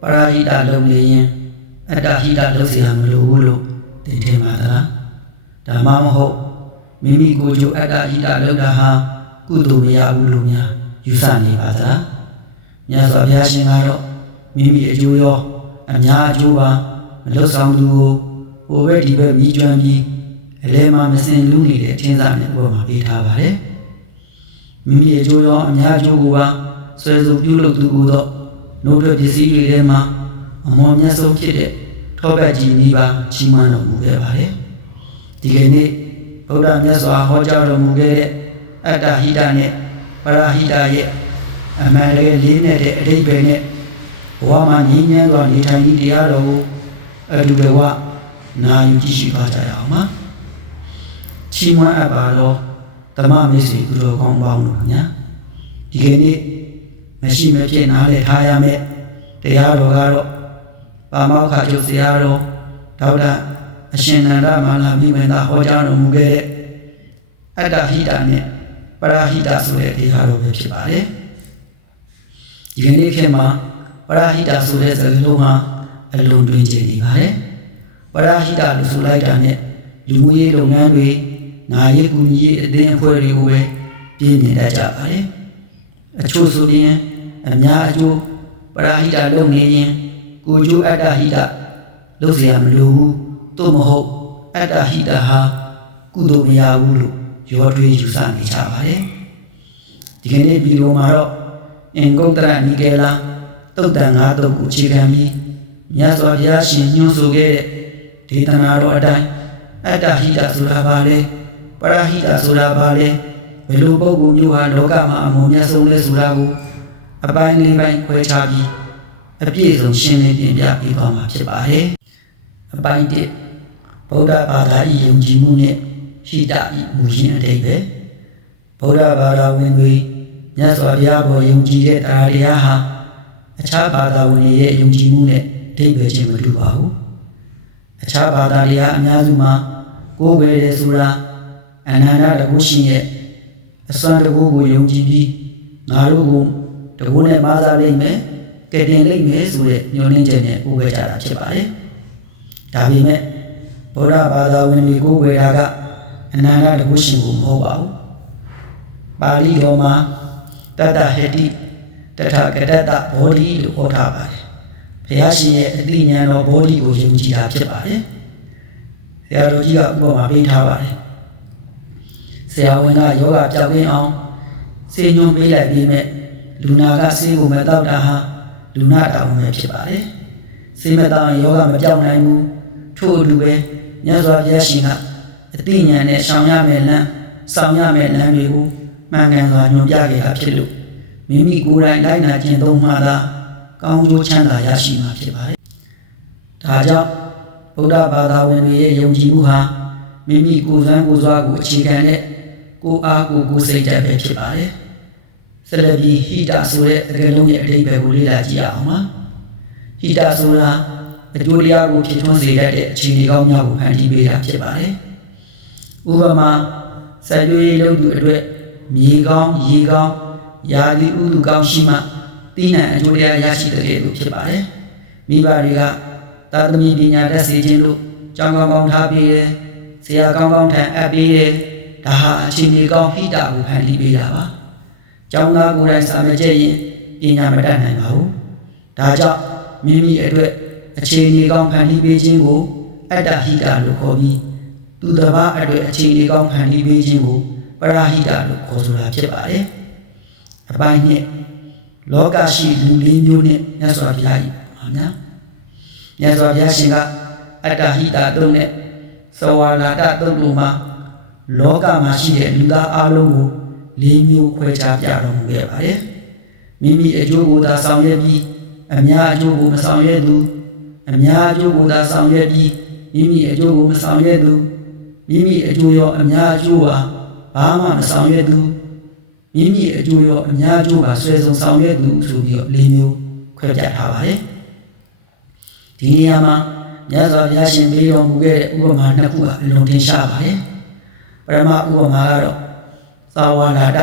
ပရာဟိတလုပ်နေရင်အတ္တဟိတလုပ်เสียမလိုဘူးလို့သင်ထင်ပါသလားဒါမှမဟုတ်မိမိကိုယ်ကျိုးအတ္တဟိတလုပ်တာဟာကုသိုလ်မရဘူးလို့များယူဆနေပါသလားမြတ်စွာဘုရားရှင်ကတော့မိမိအကျိုးရောအများအကျိုးပါမလုပ်ဆောင်သူကိုဟိုဘက်ဒီဘက်မြည်ကျွမ်းပြီးအလဲမှာမစင်လူးနေတဲ့အထင်းစားနဲ့ဥပမာပေးထားပါတယ်မိမိအကျိုးရောအများအကျိုးကိုပါဆွဲဆိုပြုလုပ်သူကိုတော့နှုတ်ထွက်ပစ္စည်းတွေထဲမှာအမောမြတ်ဆုံးဖြစ်တဲ့ထောပတ်ကြီးနီးပါချီးမွမ်းတော်မူခဲ့ပါတယ်ဒီကနေ့ဗုဒ္ဓမြတ်စွာဟောကြားတော်မူခဲ့တဲ့အတ္တဟိတနဲ့ပရာဟိတရဲ့အမှန်တကယ်လေးနဲ့တဲ့အဓိပ္ပာယ်နဲ့ဘဝမှာငြိမ်းချမ်းစွာနေထိုင်သည့်တရားတော်ကိုအတူတကွနာယူကြည့်ရှုပါကြရအောင်ပါချီးမွမ်းအပ်ပါတော့ဓမ္မမိတ်ဆွေသူတော်ကောင်းပေါင်းတို့ညာဒီကနေ့မရှိမဖြစ်နားလည်ထားရမယ်တရားတော်ကတော့ပါမောက္ခကျုပ်ဆရာတော်ဒေါက်တာအရှင်နန္ဒမာလာမိမင်သာဟောကြားတော်မူခဲ့တဲ့အတ္တဟိတနဲ့ပရာဟိတဆိုတဲ့တရားတော်ပဲဖြစ်ပါတယ်ဒီကနေ့ခေတ်မှာပရာဟိတဆိုတဲ့စကားလုံးဟာအလွန်တွင်ကျယ်နေပါတယ်ပရာဟိတလို့ဆိုလိုက်တာနဲ့လူမှုရေးလုပ်ငန်းတွေနာရေးကူညီရေးအသင်းအဖွဲ့တွေကိုပဲပြင်းနေတတ်ကြပါတယ်အချို့ဆိုရင်အများအကျိုးပရာဟိတလုပ်နေရင်ကိုကျိုးအတ္တဟိတလုပ်เสียမလိုဘူးသို့မဟုတ်အတ္တဟိတဟာကုသိုလ်မရဘူးလို့ရောထွေးယူဆနေကြပါတယ်ဒီကနေ့ဗီဒီယိုမှာတော့အင်္ဂုတ္တရနိကေလာသုတ်တန်၅သုတ်ကိုအခြေခံပြီးမြတ်စွာဘုရားရှင်ညွှန်ဆိုခဲ့တဲ့ဒေသနာတော်အတိုင်းအတ္တဟိတဆိုတာဘာလဲပရာဟိတဆိုတာဘာလဲဘယ်လိုပုဂ္ဂိုလ်မျိုးဟာလောကမှာအမုန်းမြတ်ဆုံးလဲဆိုတာကိုအပိုင်းလေးပိုင်းခွဲခြားပြီးအပြည့်စုံရှင်းလင်းတင်ပြပေးသွားမှာဖြစ်ပါတယ်အပိုင်း၁ဗုဒ္ဓဘာသာ၏ယုံကြည်မှုနဲ့ဟိတ၏မူရင်းအဓိပ္ပာယ်ဗုဒ္ဓဘာသာဝင်တွေမြတ်စွာဘုရားပေါ်ယုံကြည်တဲ့တရားဟာအခြားဘာသာဝင်တွေရဲ့ယုံကြည်မှုနဲ့အဓိပ္ပာယ်ချင်းမတူပါဘူးအခြားဘာသာတရားအများစုမှာကိုယ်ပဲတယ်ဆိုတာအနန္တတကုရှင်ရဲ့အစွမ်းတကူကိုယုံကြည်ပြီးငါတို့ကိုတကူနဲ့မာစားလိမ့်မယ်ကဲတင်လိမ့်မယ်ဆိုတဲ့ညွှန်နှင်းချက်နဲ့ပို့ခဲ့ကြတာဖြစ်ပါတယ်ဒါပေမဲ့ဗုဒ္ဓဘာသာဝင်တွေကိုယ်ဝေတာကအနန္တတကုရှင်ကိုမဟုတ်ပါဘူးပါဠိတော်မှာတတ္တဟတိတထာဂတတဘောဓိလို့ဟောထားပါတယ်ဘုရားရှင်ရဲ့အသိဉာဏ်တော်ဘောဓိကိုယုံကြည်တာဖြစ်ပါတယ်ဆရာတော်ကြီးကဥပမာပေးထားပါတယ်ဆရာဝန်ကယောဂပြောက်ကင်းအောင်ဆေးညွှန်းပေးလိုက်ပြီးမဲ့လူနာကဆေးကိုမတောက်တာဟာလူနာတောင်းပဲဖြစ်ပါတယ်ဆေးမတောက်ရင်ယောဂမပြောက်နိုင်ဘူးထို့အတူပဲမြတ်စွာဘုရားရှင်ကအသိဉာဏ်နဲ့ရှောင်ရမယ်လမ်းဆောင်ရမယ်လမ်းတွေကိုမှန်ကန်စွာညွှန်ပြခဲ့တာဖြစ်လို့မိမိကိုယ်တိုင်လိုက်နာကျင့်သုံးမှသာကောင်းကျိုးချမ်းသာရရှိမှာဖြစ်ပါတယ်ဒါကြောင့်ဗုဒ္ဓဘာသာဝင်တွေရဲ့ယုံကြည်မှုဟာမိမိကိုယ်စွမ်းကိုယ်စွာကိုအခြေခံတဲ့ကိုယ်အားကိုယ်စိတ်ဓာတ်ပဲဖြစ်ပါတယ်ဆက်လက်ပြီးဟိတဆိုတဲ့စကားလုံးရဲ့အဓိပ္ပာယ်ကိုလေ့လာကြည့်အောင်ပါဟိတဆိုတာအကျိုးတရားကိုဖြစ်ထွန်းစေတတ်တဲ့အခြေအနေကောင်းများကိုဖန်တီးပေးတာဖြစ်ပါတယ်ဥပမာစိုက်ပျိုးရေးလုပ်သူအတွက်မြေကောင်းရေကောင်းရာသီဥတုကောင်းရှိမှသီးနှံအကျိုးတရားရရှိတဲ့ကဲ့သို့ဖြစ်ပါတယ်မိဘတွေကသာသမီပညာတတ်စေခြင်းလို့ကျောင်းကောင်းကောင်းထားပေးတယ်ဆရာကောင်းကောင်းထံအပ်ပေးတယ်ဒါဟာအခြေအနေကောင်းဟိတကိုဖန်တီးပေးတာပါကျောင်းသားကိုယ်တိုင်စာမကျက်ရင်ပညာမတတ်နိုင်ပါဘူးဒါကြောင့်မိမိအတွက်အခြေအနေကောင်းဖန်တီးပေးခြင်းကိုအတ္တဟိတလို့ခေါ်ပြီးသူတစ်ပါးအတွက်အခြေအနေကောင်းဖန်တီးပေးခြင်းကိုပရာဟိတလို့ခေါ်ဆိုတာဖြစ်ပါတယ်အပိုင်းနှစ်လောကရှိလူလေးမျိုးနဲ့မြတ်စွာဘုရားကြီးပါများမြတ်စွာဘုရားရှင်ကအတ္တဟိတတုံးနဲ့သဝါလာတတုံးတို့မှာလောကမှာရှိတဲ့လူသားအလုံးကို၄မျိုးခွဲခြားပြတော်မူခဲ့ပါတယ်မိမိအကျိုးကိုသာဆောင်ရွက်ပြီးအများအကျိုးကိုမဆောင်ရွက်သူအများအကျိုးကိုသာဆောင်ရွက်ပြီးမိမိအကျိုးကိုမဆောင်ရွက်သူမိမိအကျိုးရောအများအကျိုးပါဘာမှမဆောင်ရွက်သူမိမိအကျိုးရောအများအကျိုးပါဆွဲဆောင်ဆောင်ရွက်သူဆိုပြီးတော့၄မျိုးခွဲပြထားပါတယ်ဒီနေရာမှာမြတ်စွာဘုရားရှင်ပေးတော်မူခဲ့တဲ့ဥပမာနှစ်ခုကအလွန်ထင်ရှားပါတယ်ပရမဥပမာကတော့သာဝနာတ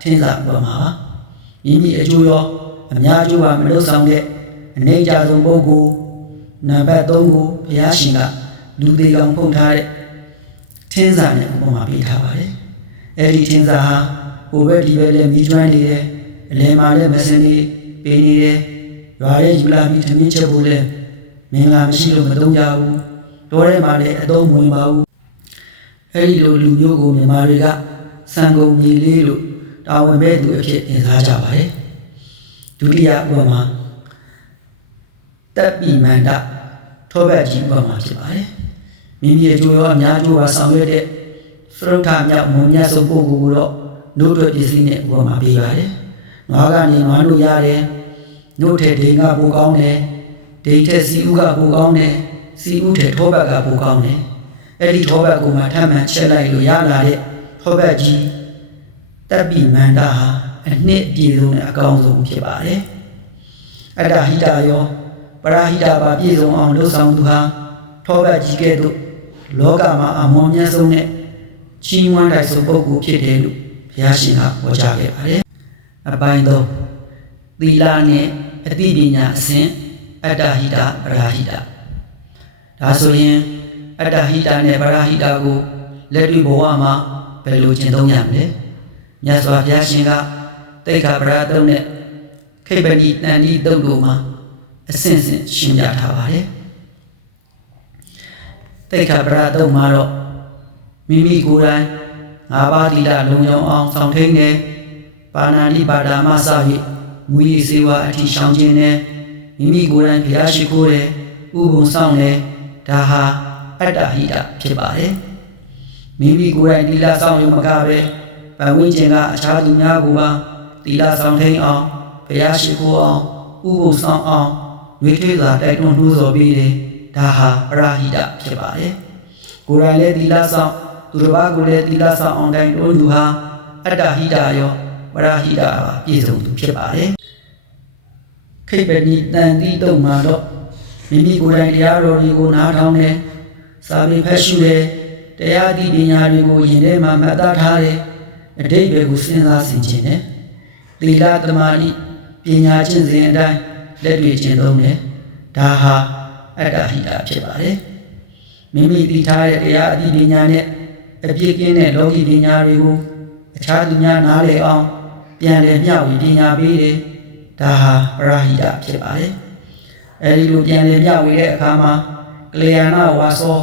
ထင်းစာဥပမာပါမိမိအကျိုးရောအများအကျိုးပါမလုပ်ဆောင်တဲ့အ အနေကြဆုံးပုဂ္ဂိုလ်နံပါတ်3ကိုဘုရားရှင်ကလူသေးကောင်ဖုံးထားတဲ့ထင်းစာနဲ့ဥပမာပေးထားပါတယ်အဲ့ဒီထင်းစာဟာဟိုဘက်ဒီဘက်လည်းမိကျွမ်းနေတယ်အလယ်မှာလည်းမစင်နေပေးနေတယ်ရွာရဲ့ယူလာပြီးထမင်းချက်ဖို့လည်းမင်္ဂလာမရှိလို့မသုံးကြဘူးတောထဲမှာလည်းအသုံးမဝင်ပါဘူးအဲ့ဒီလိုလူမျိုးကိုမြန်မာတွေကစံကုန်မြေလေးလို့တာဝန်မဲ့သူအဖြစ်သင်စားကြပါတယ်ဒုတိယဥပမာတပ်ပိမန္တထောဘက်ကြီးဥပမာဖြစ်ပါတယ်မိမိအကျိုးရောအများကျိုးပါဆောင်ရွက်တဲ့သရုတ်ထမြောက်မုံမြတ်ဆုံးပုဂ္ဂိုလ်ကိုတော့နှုတ်ထွက်ပစ္စည်းနဲ့ဥပမာပေးပါတယ်ငါးကနေနွားလို့ရတယ်နှုတ်ထဲဒိန်ကပိုကောင်းတယ်ဒိန်ထဲစီဥကပိုကောင်းတယ်စီဥထဲထောဘက်ကပိုကောင်းတယ်အဲ့ဒီထောဘက်ကိုမှထပ်မံချက်လိုက်လို့ရလာတဲ့ထောဘက်ကြီးတပ်ပိမန္တဟာအနှစ်အပြည့်ဆုံးနဲ့အကောင်းဆုံးဖြစ်ပါတယ်အတ္တဟိတရောပရဟိတပါပြည့်စုံအောင်လှုပ်ဆောင်သူဟာထောဘက်ကြီးကဲ့သို့လောကမှာအမွန်မြတ်ဆုံးနဲ့ချီးမွမ်းတိုက်ဆုံးပုဂ္ဂိုလ်ဖြစ်တယ်လို့ဘုရားရှင်ကဟောကြားခဲ့ပါတယ်အပိုင်း3သီလနဲ့အသိပညာအစဉ်အတ္တဟိတပရဟိတဒါဆိုရင်အတ္တဟိတနဲ့ပရဟိတကိုလက်တွေ့ဘဝမှာဘယ်လိုကျင့်သုံးရမလဲမြတ်စွာဘုရားရှင်ကတိက္ခပရတုံနဲ့ခိပ္ပဏိတန်တိတုတ်တို့မှာအစဉ်စဉ်ရှင်းပြထားပါတယ်တိက္ခပရတုတ်မှာတော့မိမိကိုယ်တိုင်၅ပါးသီလလုံခြုံအောင်ဆောင်ထိန်တယ်ပါဏာတိပါဒာမစ၍မူရည်စေဝါအထိရှောင်ခြင်းနဲ့မိမိကိုယ်တိုင်ဘုရားရှိခိုးတယ်ဥပုံဆောင်တယ်ဒါဟာအတ္တဟိတဖြစ်ပါတယ်မိမိကိုယ်တိုင်သီလဆောင်ရုံမကပဲပတ်ဝန်းကျင်ကအခြားသူများကိုပါသီလဆောင်ထိန်အောင်ဘုရားရှိခိုးအောင်ဥပုံဆောင်အောင်နှွေးထွေးစွာတိုက်တွန်းနှိုးဆော်ပေးတယ်ဒါဟာပရဟိတဖြစ်ပါတယ်ကိုယ်တိုင်လည်းသီလဆောင်သူတစ်ပါးကိုလည်းသီလဆောင်အောင်တိုင်တွန်းသူဟာအတ္တဟိတရောပရဟိတပါပြည့်စုံသူဖြစ်ပါတယ်ခိပ္ပဏိတန်တိတုတ်မှာတော့မိမိကိုယ်တိုင်တရားတော်တွေကိုနားထောင်တယ်စာပေဖတ်ရှုတယ်တရားဒီပညာတွေကိုယင်ထဲမှာမှတ်သားထားတယ်အတိတ်တွေကိုစဉ်းစားဆင်ခြင်တယ်သီလသမာဓိပညာကျင့်စဉ်အတိုင်းလက်တွေ့ကျင့်သုံးတယ်ဒါဟာအတ္တဟိတဖြစ်ပါတယ်မိမိသိထားတဲ့တရားအသိပညာနဲ့အပြည့်ကင်းတဲ့လောကီပညာတွေကိုအခြားသူများနားလည်အောင်ပြန်လည်မျှဝေပညာပေးတယ်ဒါဟာပရဟိတဖြစ်ပါတယ်အဲဒီလိုပြန်လည်မျှဝေတဲ့အခါမှာကလျာဏဝါစော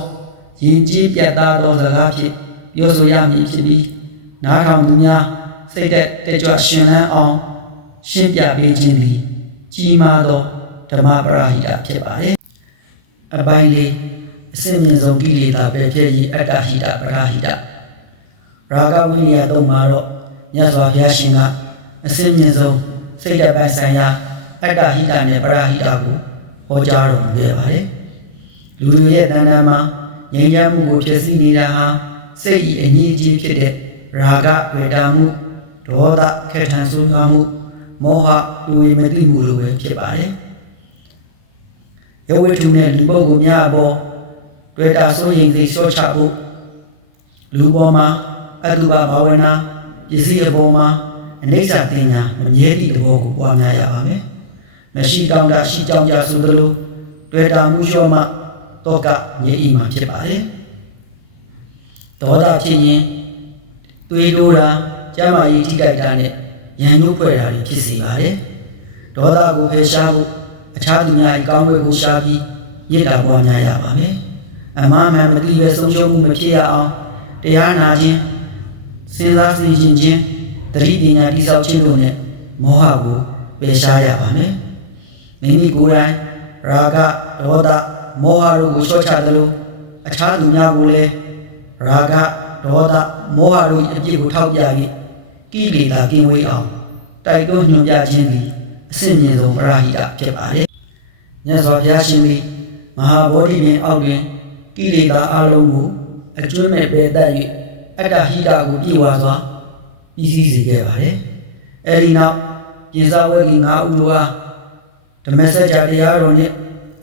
ယဉ်ကျေးပြတ်သားသောစကားဖြင့်ပြောဆိုရမည်ဖြစ်ပြီးနားထောင်သူများစိတ်သက်တကြွရှင်လန်းအောင်ရှင်းပြပေးခြင်းသည်ကြီးမားသောဓမ္မပရဟိတဖြစ်ပါတယ်အပိုင်းလေးအစစ်မြင့်ဆုံးကိလေသာပဲဖြစ်ရေးအတ္တဟိတပရဟိတရာဂဝိနည်းသုံးမှာတော့မြတ်စွာဘုရားရှင်ကအစစ်မြင့်ဆုံးစိတ်ဓာတ်ပိုင်းဆိုင်ရာအတ္တဟိတနဲ့ပရဟိတကိုဟောကြားတော်မူခဲ့ပါတယ်လူတွေရဲ့တဏ္ဍာမှာငြိမ်းချမ်းမှုကိုဖြစ်စီနေတာဟာစိတ်ဤအငြိအကျေးဖြစ်တဲ့ရာဂဝေဒမှုဒေါသခေထံဆိုးရွားမှုမောဟလူဝေမသိမှုလိုပဲဖြစ်ပါတယ်ယောဝိထုနဲ့လူပုဂ္ဂိုလ်များအပေါ်တွေ့တာစိုးရင်စိတ်လျှော့ချဖို့လူပေါ်မှာအတုပဘာဝနာပစ္စည်းအပေါ်မှာအနိစ္စတင်ညာမမြဲသည့်သဘောကိုပွားများရပါမယ်မရှိတောင်းတရှိကြောင်းကြဆိုသလိုတွေ့တာမှုလျှော့မှတောကငြိအိမှာဖြစ်ပါတယ်ဒေါသဖြစ်ရင်သွေးတိုးတာကျမ်းမာရေးထိခိုက်တာနဲ့ရန်ညှိုးဖွဲ့တာတွေဖြစ်စေပါတယ်ဒေါသကိုဖယ်ရှားဖို့အခြားသူများ၏ကောင်းဝဲကိုရှားပြီးမေတ္တာပွားများရပါမယ်အမှားမှန်မသိပဲဆုံးရှုံးမှုမဖြစ်ရအောင်တရားနာခြင်းစဉ်းစားဆင်ခြင်ခြင်းတတိပညာတိဆောက်ခြင်းတို့နဲ့မောဟကိုပယ်ရှားရပါမယ်မိမိကိုယ်တိုင်ရာဂဒေါသမောဟတို့ကိုလျှော့ချသလိုအခြားသူများကိုလည်းရာဂဒေါသမောဟတို့အပြစ်ကိုထောက်ပြပြီးကိလေသာကင်းဝေးအောင်တိုက်တွန်းညွှန်ပြခြင်းသည်အစစ်မြင့်ဆုံးပရဟိတဖြစ်ပါတယ်မြတ်စွာဘုရားရှင်သည်မဟာဗောဓိပင်အောက်တွင်ကိလေသာအလုံးကိုအကျွမ်းမဲ့ပယ်တတ်၍အတ္တဟိတကိုပြည့်ဝစွာပြီးစီးစေခဲ့ပါတယ်အဲဒီနောက်ပြင်စာဝဲကြီး၅ဦးတို့အားဓမ္မစကြာတရားတော်နှင့်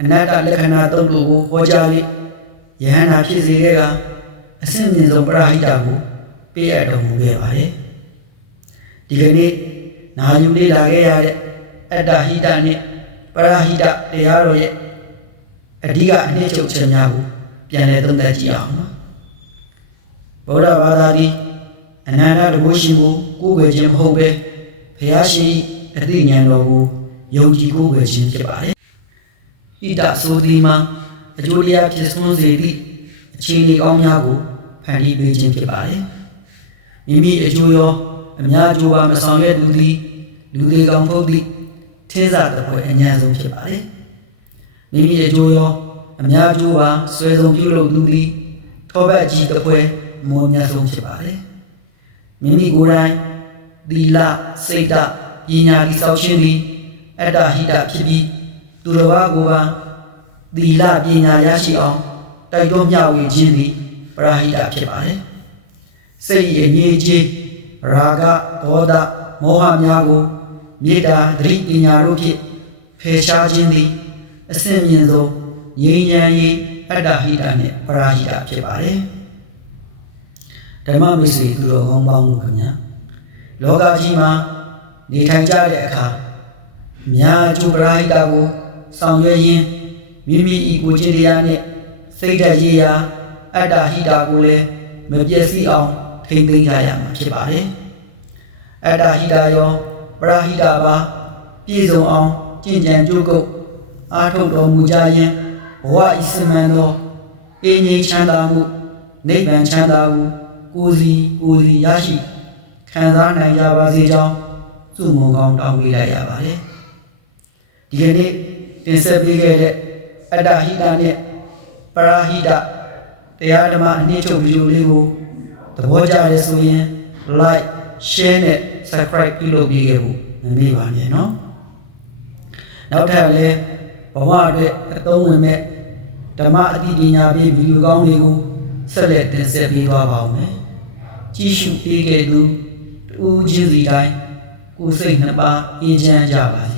အနတ္တလက္ခဏာသုံးတို့ကိုဟောကြား၍ယဟန္တာဖြစ်စေခဲ့ကအစစ်မြင့်ဆုံးပရဟိတကိုပေးအပ်တော်မူခဲ့ပါတယ်ဒီကနေ့နာယူလေ့လာခဲ့ရတဲ့အတ္တဟိတနှင့် ပရာဟိတတရားတော်ရဲ့အဓိကအနှစ်ချုပ်ချက်များကိုပြန်လည်သုံးသပ်ကြည့်အောင်နော်ဗုဒ္ဓဘာသာသည်အနန္တတကုရှင်ကိုကိုးကွယ်ခြင်းမဟုတ်ပဲဘုရားရှင်အသိဉာဏ်တော်ကိုယုံကြည်ကိုးကွယ်ခြင်းဖြစ်ပါတယ်ဟိတဆိုသည်မှာအကျိုးတရားဖြစ်ဆုံးစေသည့်အခြေအနေကောင်းများကိုဖန်တီးပေးခြင်းဖြစ်ပါတယ်မိမိအကျိုးရောအများအကျိုးပါမဆောင်ရွက်သူသည်လူတွေကောင်းဖို့သည့်ထင်းစားတစ်ပွဲအញ្ញံဆုံးဖြစ်ပါတယ်မိမိအကျိုးရောအများအကျိုးပါဆွဲဆုံးပြုလုပ်သူသည်ထောပတ်ကြီးတစ်ပွဲမောမြတ်ဆုံးဖြစ်ပါတယ်မိမိကိုယ်တိုင်သီလစိတ်ဓာတ်ပညာတိဆောက်ခြင်းသည်အတ္တဟိတဖြစ်ပြီးသူတစ်ပါးကိုပါသီလပညာရရှိအောင်တိုက်တွန်းမျှဝေခြင်းသည်ပရာဟိတဖြစ်ပါတယ်စိတ်အငြိအကျေးရာဂဒေါသမောဟများကိုမေတ္တာသတိပညာတို့ဖြင့်ဖယ်ရှားခြင်းသည်အစဉ်မြင့်ဆုံးငြိမ်းချမ်းရေးအတ္တဟိတနှင့်ပရာဟိတဖြစ်ပါတယ်ဓမ္မမိတ်ဆွေသူတော်ကောင်းပေါင်းတို့ခင်ဗျာလောကကြီးမှာနေထိုင်ကြတဲ့အခါမြာအကျိုးပရာဟိတကိုဆောင်ရွက်ရင်းမိမိဤကိုယ်ချင်းတရားနှင့်စိတ်ဓာတ်ရေးရာအတ္တဟိတကိုလည်းမပျက်စီးအောင်ထိန်းသိမ်းကြရမှာဖြစ်ပါတယ်အတ္တဟိတရောပရာဟိတပါပြည့်စုံအောင်ကျင့်ကြံကြိုးကုပ်အားထုတ်တော်မူကြရင်ဘဝဤစမန်သောအင်းငြိမ်းချမ်းသာမှုနိဗ္ဗာန်ချမ်းသာကိုကိုယ်စီရရှိခံစားနိုင်ကြပါစေကြောင်းဆုမွန်ကောင်းတောင်းပေးလိုက်ရပါတယ်ဒီကနေ့တင်ဆက်ပေးခဲ့တဲ့အတ္တဟိတနဲ့ပရာဟိတတရားဓမ္မအနည်းချုပ်ဗီဒီယိုလေးကိုသဘောကျတယ်ဆိုရင် like share နဲ့ subscribe ပြုလုပ်ပေးခဲ့ဖို့မမေ့ပါနဲ့နော်နောက်ထပ်လည်းဘဝအတွက်အသုံးဝင်မဲ့ဓမ္မအသိပညာပေးဗီဒီယိုကောင်းတွေကိုဆက်လက်တင်ဆက်ပေးသွားပါဦးမယ်ကြည့်ရှုပေးခဲ့သူတူချင်းစီတိုင်းကိုယ်စိတ်နှစ်ပါးအေးချမ်းကြပါ